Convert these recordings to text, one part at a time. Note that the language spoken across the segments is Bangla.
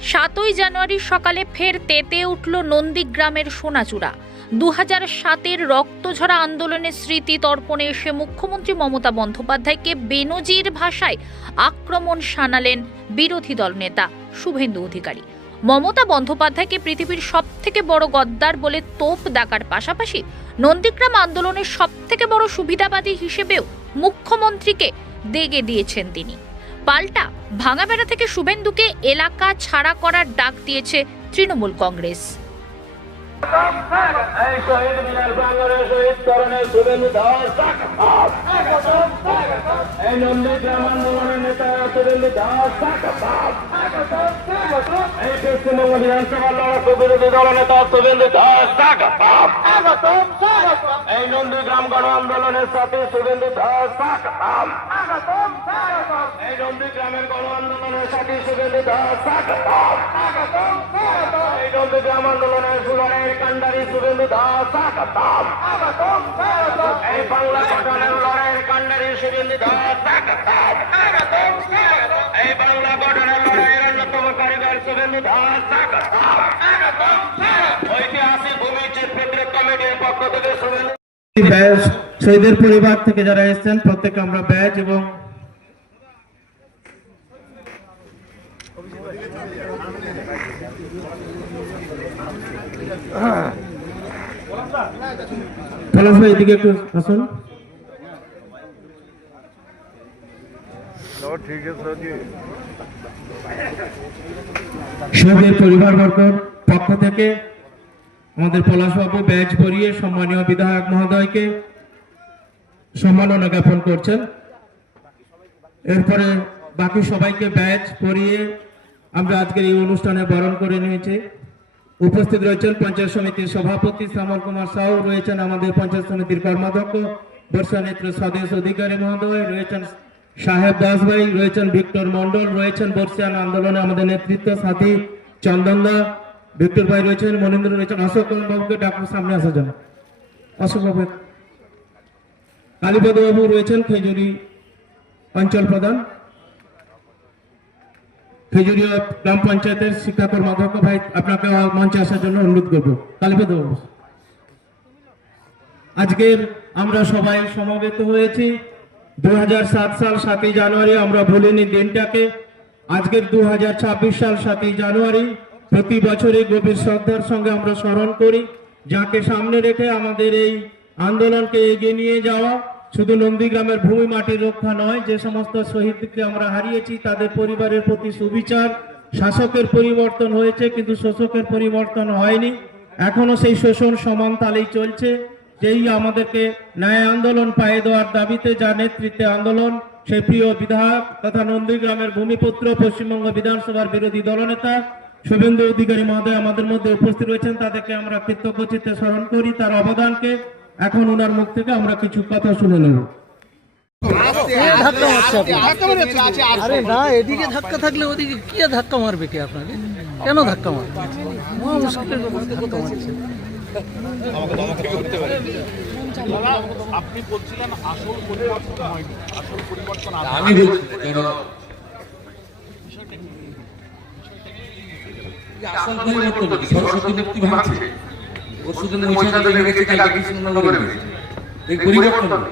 7ই জানুয়ারি সকালে ফের তেতে উঠল নন্দীগ্রামের সোনাচূড়া। 2007-এর রক্তঝরা আন্দোলনের স্মৃতি তর্পণে এসে মুখ্যমন্ত্রী মমতা বন্দ্যোপাধ্যায়কে বেনজির ভাষায় আক্রমণ শানালেন বিরোধী দল নেতা শুভেন্দু অধিকারী। মমতা বন্দ্যোপাধ্যায়কে পৃথিবীর সবথেকে বড় গদ্দার বলে তোপ দাগার পাশাপাশি নন্দীগ্রাম আন্দোলনের সবথেকে বড় সুবিধাবাদী হিসেবেও মুখ্যমন্ত্রীকে দেগে দিয়েছেন তিনি। পাল্টা ভাঙাবেড়া থেকে শুভেন্দুকে এলাকা ছাড়া করার ডাক দিয়েছে তৃণমূল কংগ্রেস। পশ্চিমবঙ্গ বিধানসভা লড়াকু বিরোধী দল নেতা শুভেন্দু দাস এই নন্দীগ্রাম গণ আন্দোলনের সাথে শুভেন্দু দাস এই নন্দীগ্রামের গণ আন্দোলনের সাথে শুভেন্দু দাস এই নন্দীগ্রাম আন্দোলনের সুলনের কান্ডারি শুভেন্দু দাস এই বাংলা গঠনের লড়াইয়ের কান্ডারি শুভেন্দু দাস এই বাংলা গঠনের লড়াইয়ের অন্যতম কারিগর শুভেন্দু দাস ঐতিহাসিক ভূমি চিত্র কমিটির পক্ষ থেকে শুভেন্দু ব্যাচ শহীদের পরিবার থেকে যারা এসেছেন প্রত্যেকে আমরা ব্যাচ এবং পলাশ ভাই এদিকে একটু আসুন। শহীদের পরিবারবর্গের পক্ষ থেকে আমাদের পলাশবাবু ব্যাচ পরিয়ে সম্মানীয় বিধায়ক মহোদয়কে সম্মাননা জ্ঞাপন করছেন। এরপরে বাকি সবাইকে ব্যাচ পরিয়ে আমরা আজকের এই অনুষ্ঠানে বরণ করে নিয়েছি। উপস্থিত রয়েছেন পঞ্চায়েত সমিতির সভাপতি শ্যামল কুমার সাউ, রয়েছেন আমাদের পঞ্চায়েত সমিতির কর্মাধ্যক্ষ বর্ষা নেত্র স্বদেশ অধিকারী মহোদয়, রয়েছেন সাহেব দাস ভাই, রয়েছেন ভিক্টর মন্ডল, রয়েছেন বর্ষিয়ান আন্দোলনে আমাদের নেতৃত্ব সাথী চন্দন দা, ভিক্টর ভাই রয়েছেন, মনীন্দ্র রয়েছেন। অশোক বাবুকে ডাকুন সামনে আসার জন্য। অশোক বাবু, কালীপদ বাবু রয়েছেন খেজুরি অঞ্চল প্রধান, খেজুরি গ্রাম পঞ্চায়েতের শিক্ষা কর্মাধ্যক্ষ ভাই, আপনাকে মঞ্চে আসার জন্য অনুরোধ করবো। কালীপদ বাবু, আজকের আমরা সবাই সমবেত হয়েছি 2007 সাল 7ই জানুয়ারি, আমরা ভুলিনি দিনটাকে। আজকের 2026 সাল 7ই জানুয়ারি প্রতি বছরই গভীর শ্রদ্ধার সঙ্গে আমরা স্মরণ করি, যাকে সামনে রেখে আমাদের এই আন্দোলনকে এগিয়ে নিয়ে যাওয়া। শুধু নন্দীগ্রামের ভূমি মাটির রক্ষা নয়, যে সমস্ত শহীদকে আমরা হারিয়েছি তাদের পরিবারের প্রতি সুবিচার। শাসকের পরিবর্তন হয়েছে কিন্তু শোষকের পরিবর্তন হয়নি, এখনো সেই শোষণ সমান তালেই চলছে। যেই আমাদেরকে ন্যায় আন্দোলন পায়ে দেওয়ার দাবিতে যা নেতৃত্বে আন্দোলন, সেই প্রিয় বিধায়ক তথা নন্দীগ্রামের ভূমিপুত্র পশ্চিমবঙ্গ বিধানসভার বিরোধী দলনেতা শুভেন্দু অধিকারী মহোদয় আমাদের মধ্যে উপস্থিত রয়েছেন। তাদেরকে আমরা কৃতজ্ঞ চিত্তে স্মরণ করি, তার অবদানকে। এখন ওনার মুখ থেকে আমরা কিছু কথা শুনে নেব। আরে না, এদিকে ধাক্কা থাকলে ওদিকে কি ধাক্কা মারবে কে আপনাকে? কেন ধাক্কা মারবে? মুশকিলের ধাক্কা মারছে। আপনি বলছিলেন আসল পরিবর্তন হয়নি, আসল পরিবর্তন আমি বলছি আসল পরিবর্তন কি সরস্বতী মূর্তি ভাঙছে, পরশুদিন মহিষাদলে লেগেছে, কালকে কৃষ্ণনগরে লেগেছে, এই পরিবর্তন।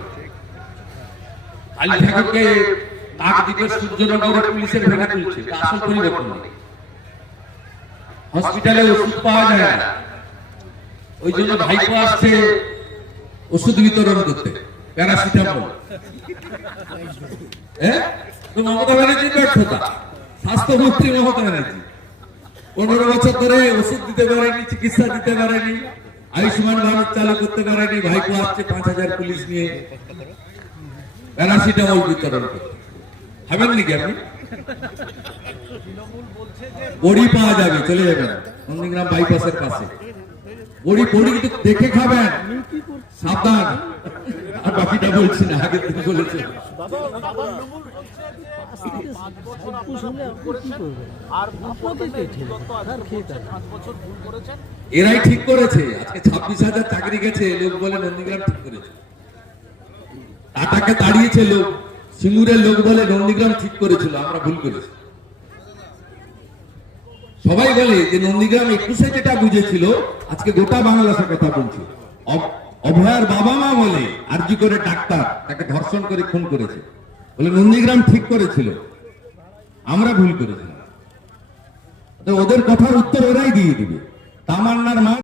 আলী ঠাকুরকে তাক দিতে সূর্যনগরে পুলিশের ভেঙে তুলছে, আসল পরিবর্তন। হসপিটালে ওষুধ পাওয়া যায় না, ওই জন্য ভাইপো আসছে ওষুধ বিতরণ করতে, প্যারাসিটামল। মমতা ব্যানার্জির ব্যর্থতা, স্বাস্থ্যমন্ত্রী মমতা ব্যানার্জি 15 বছর ধরে ওষুধ দিতে পারেনি, চিকিৎসা দিতে পারেনি, আয়ুষ্মান ভারত চালু করতে পারেনি। ভাইপো আসছে 5000 পুলিশ নিয়ে প্যারাসিটামল বিতরণ করতে। ভাবেন নাকি আপনি? বড়ি পাওয়া যাবে, চলে যাবেন নন্দীগ্রাম বাইপাসের কাছে, বড়ি কিন্তু দেখে খাবেন, সাবধান। আর বাকিটা বলছি না, আগের দিন বলেছে। এরাই ঠিক করেছে, আজকে 26,000 চাকরি গেছে। লোক বলে নন্দীগ্রাম ঠিক করেছে, টাটাকে তাড়িয়েছে লোক, সিঙ্গুরের লোক বলে নন্দীগ্রাম ঠিক করেছিল, আমরা ভুল করেছি। সবাই বলে যে নন্দীগ্রাম 21-এ যেটা বুঝেছিল আজকে গোটা বাংলাদেশের কথা বলছে। অভয়ার বাবা মা বলে আরজি করে ডাক্তার তাকে ধর্ষণ করে খুন করেছে, বলে নন্দীগ্রাম ঠিক করেছিল, আমরা ভুল করেছিলাম। তো ওদের কথার উত্তর ওরাই দিয়ে দিবে। তামান্নার মা